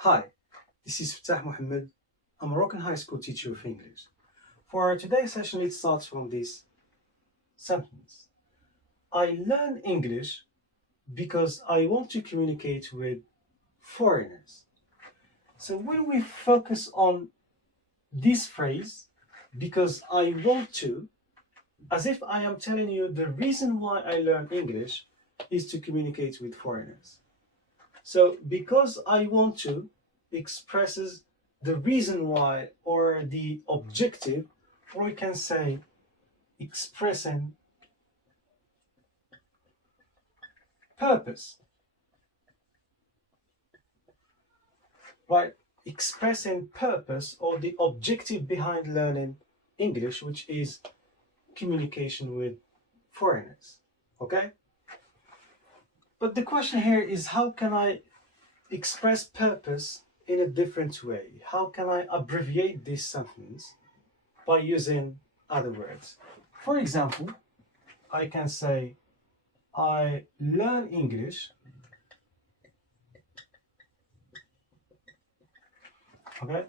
Hi, this is Fatah Mohammed, a Moroccan high school teacher of English. For today's session, it starts from this sentence. I learn English because I want to communicate with foreigners. So when we focus on this phrase, because I want to, as if I am telling you the reason why I learn English is to communicate with foreigners. So because I want to expresses the reason why or the objective, or we can say expressing purpose, right? Expressing purpose or the objective behind learning English, which is communication with foreigners. Okay? But the question here is how can I express purpose in a different way? How can I abbreviate this sentence by using other words? For example, I can say, I learn English. Okay.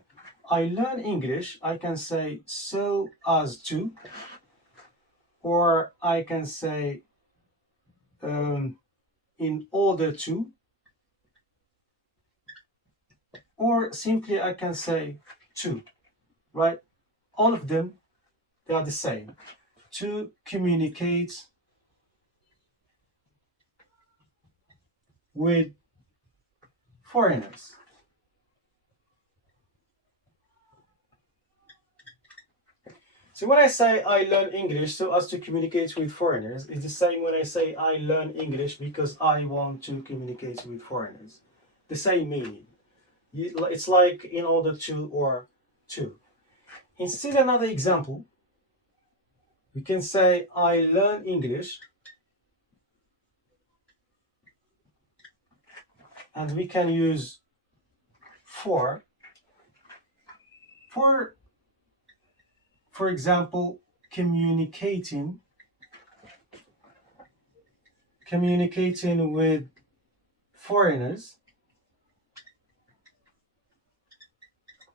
I learn English. I can say so as to, or I can say in order to, or simply I can say to, right? All of them, they are the same. To communicate with foreigners. So when I say I learn English so as to communicate with foreigners, it's the same when I say I learn English because I want to communicate with foreigners. The same meaning. It's like in order to or to. Instead, another example, we can say I learn English and we can use for. For, for example, communicating with foreigners.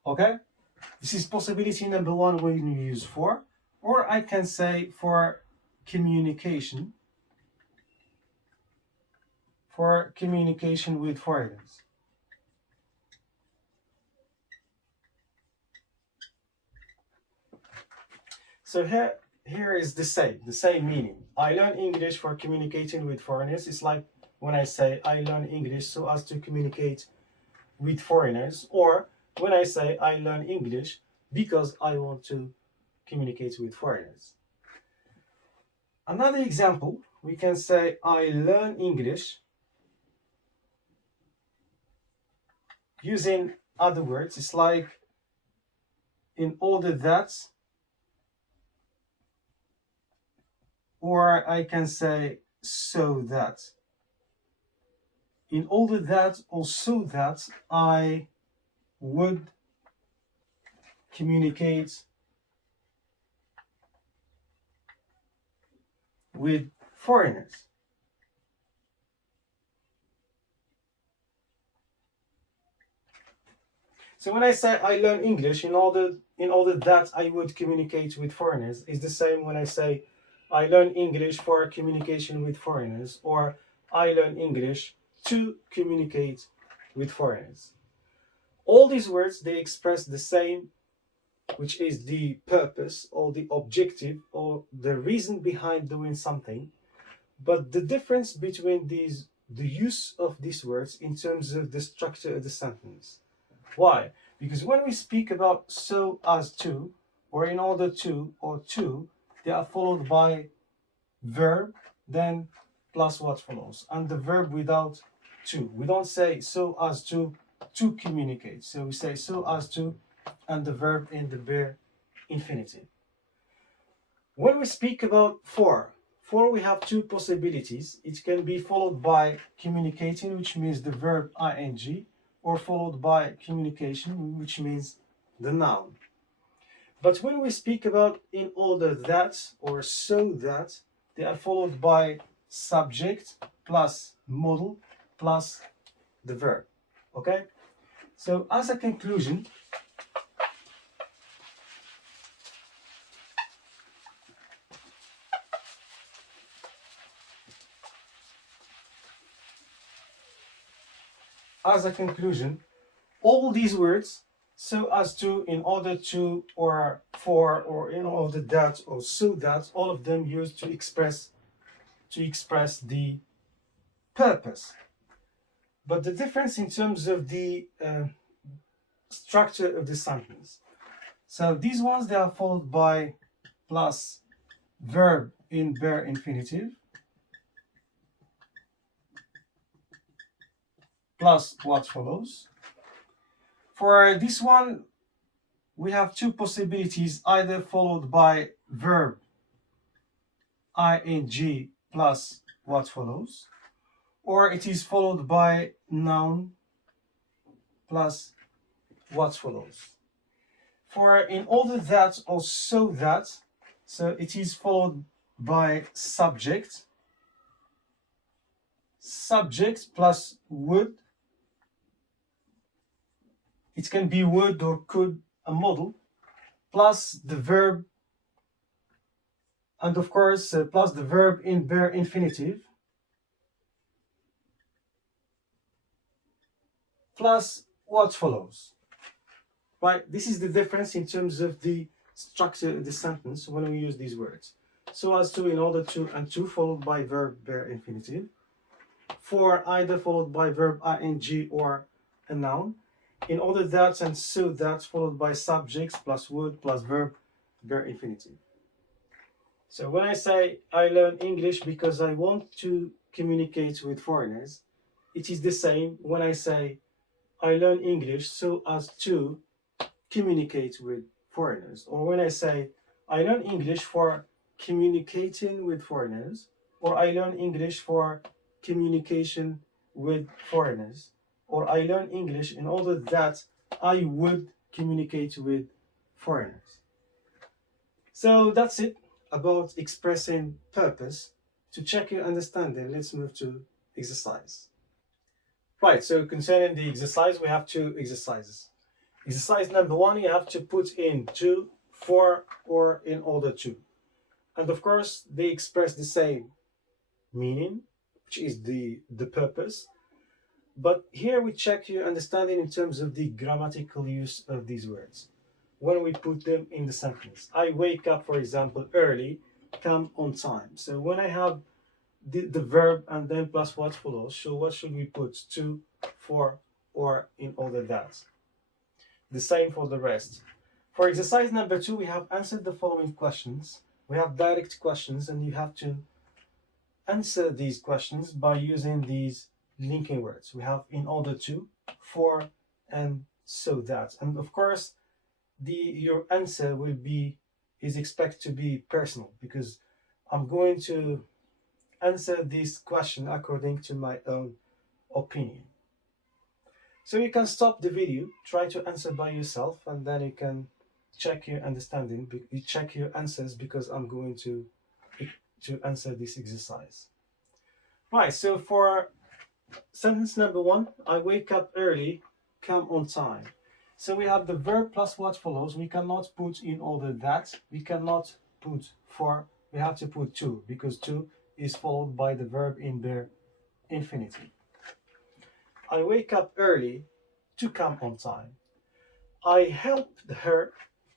Okay? This is possibility number one when you use for. Or I can say for communication with foreigners. So here is the same meaning. I learn English for communicating with foreigners. It's like when I say I learn English so as to communicate with foreigners, or when I say I learn English because I want to communicate with foreigners. Another example, we can say I learn English using other words. It's like in order that, or I can say so that. In order that or so that I would communicate with foreigners. So when I say I learn English in order that I would communicate with foreigners, is the same when I say I learn English for communication with foreigners, or I learn English to communicate with foreigners. All these words, they express the same, which is the purpose or the objective or the reason behind doing something. But the difference between the use of these words in terms of the structure of the sentence. Why? Because when we speak about so as to, or in order to, or to, they are followed by verb, then plus what follows. And the verb without to. We don't say so as to communicate. So we say so as to, and the verb in the bare infinitive. When we speak about for we have two possibilities. It can be followed by communicating, which means the verb ing, or followed by communication, which means the noun. But when we speak about in order that or so that, they are followed by subject plus modal plus the verb. Okay? So as a conclusion, all these words, so as to, in order to, or for, or in order that, or so that, all of them used to express the purpose. But the difference in terms of the structure of the sentence. So these ones, they are followed by plus verb in bare infinitive plus what follows. For this one, we have two possibilities, either followed by verb ing plus what follows, or it is followed by noun plus what follows. For in order that or so that, so it is followed by subject plus would. It can be would or could, a model, plus the verb, and of course plus the verb in bare infinitive, plus what follows. Right, this is the difference in terms of the structure of the sentence when we use these words. So as to, in order to, and to followed by verb bare infinitive. For either followed by verb ing or a noun. In order that and so that followed by subjects plus would plus verb bare infinitive. So when I say I learn English because I want to communicate with foreigners, it is the same when I say I learn English so as to communicate with foreigners, or when I say I learn English for communicating with foreigners, or I learn English for communication with foreigners, or I learn English in order that I would communicate with foreigners. So that's it about expressing purpose. To check your understanding, let's move to exercise. Right, so concerning the exercise, we have two exercises. Exercise number 1, you have to put in to, for, or in order to. And of course, they express the same meaning, which is the purpose. But here we check your understanding in terms of the grammatical use of these words when we put them in the sentence. I wake up, for example, early, come on time. So when I have the verb and then plus what follows, so what should we put? To, for, or in order that. The same for the rest. For exercise number 2, we have answered the following questions. We have direct questions, and you have to answer these questions by using these linking words. We have in order to, for, and so that. And of course, your answer is expected to be personal, because I'm going to answer this question according to my own opinion. So you can stop the video, try to answer by yourself, and then you can check your understanding, you check your answers, because I'm going to answer this exercise. Right, so for sentence number 1, I wake up early, come on time. So we have the verb plus what follows. We cannot put in order that, we cannot put for, we have to put to, because to is followed by the verb in bare infinitive. I wake up early to come on time. I helped her.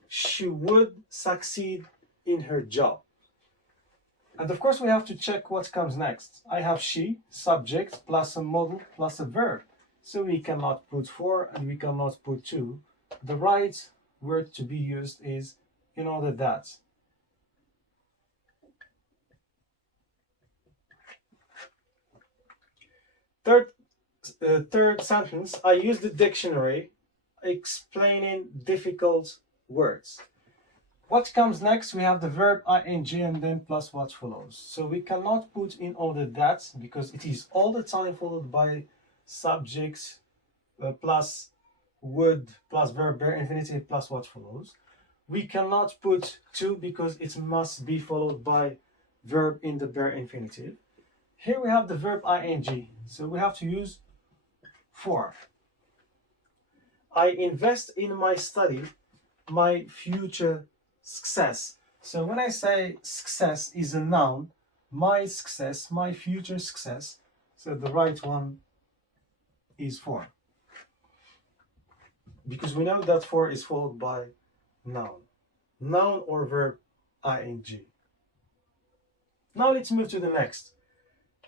She would succeed in her job. And of course, we have to check what comes next. I have she, subject, plus a modal, plus a verb. So we cannot put for and we cannot put to. The right word to be used is in order that. Third sentence, I use the dictionary explaining difficult words. What comes next? We have the verb ing and then plus what follows. So we cannot put in order that, because it is all the time followed by subjects plus would plus verb bare infinitive plus what follows. We cannot put to, because it must be followed by verb in the bare infinitive. Here we have the verb ing, so we have to use for. I invest in my study, my future success. So when I say success is a noun, my success, my future success, so the right one is for. Because we know that for is followed by noun. Noun or verb ing. Now let's move to the next.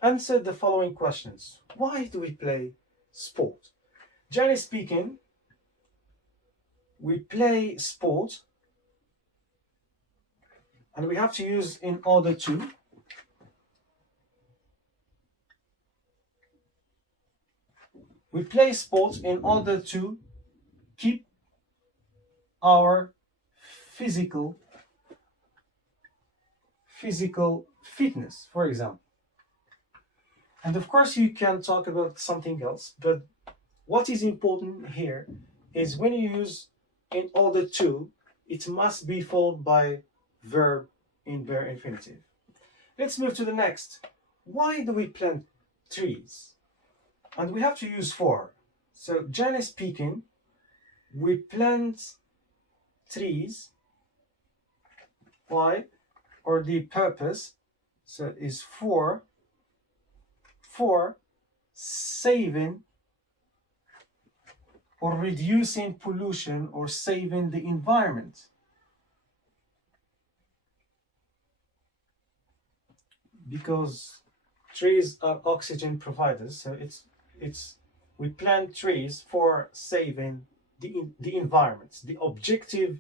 Answer the following questions. Why do we play sport? Generally speaking, we play sport and we have to use in order to. We play sport in order to keep our physical fitness, for example. And of course, you can talk about something else, but what is important here is when you use in order to, it must be followed by verb in bare infinitive. Let's move to the next. Why do we plant trees? And we have to use for. So, generally speaking, we plant trees. Why? Or the purpose, so is for saving or reducing pollution or saving the environment. Because trees are oxygen providers, so we plant trees for saving the environment. The objective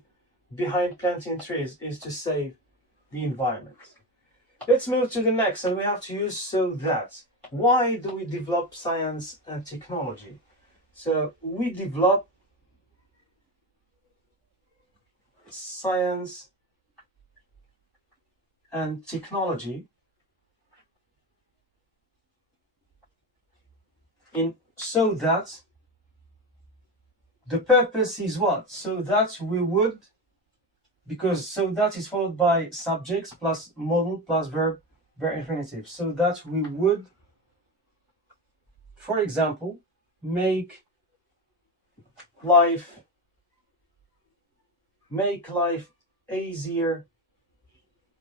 behind planting trees is to save the environment. Let's move to the next, and we have to use so that. Why do we develop science and technology? So we develop science and technology in so that the purpose is what? So that we would, because so that is followed by subjects plus modal plus verb infinitive. So that we would, for example, make life easier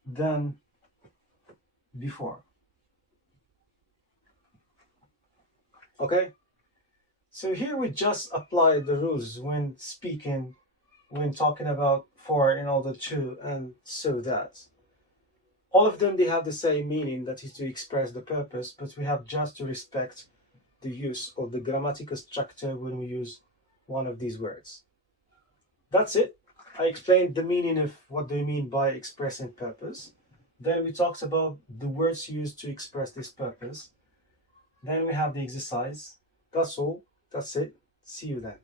than before. Okay? So here we just apply the rules when speaking, when talking about for, in order to, and so that. All of them, they have the same meaning, that is to express the purpose, but we have just to respect the use of the grammatical structure when we use one of these words. That's it. I explained the meaning of what they mean by expressing purpose. Then we talked about the words used to express this purpose. Then we have the exercise. That's all. That's it. See you then.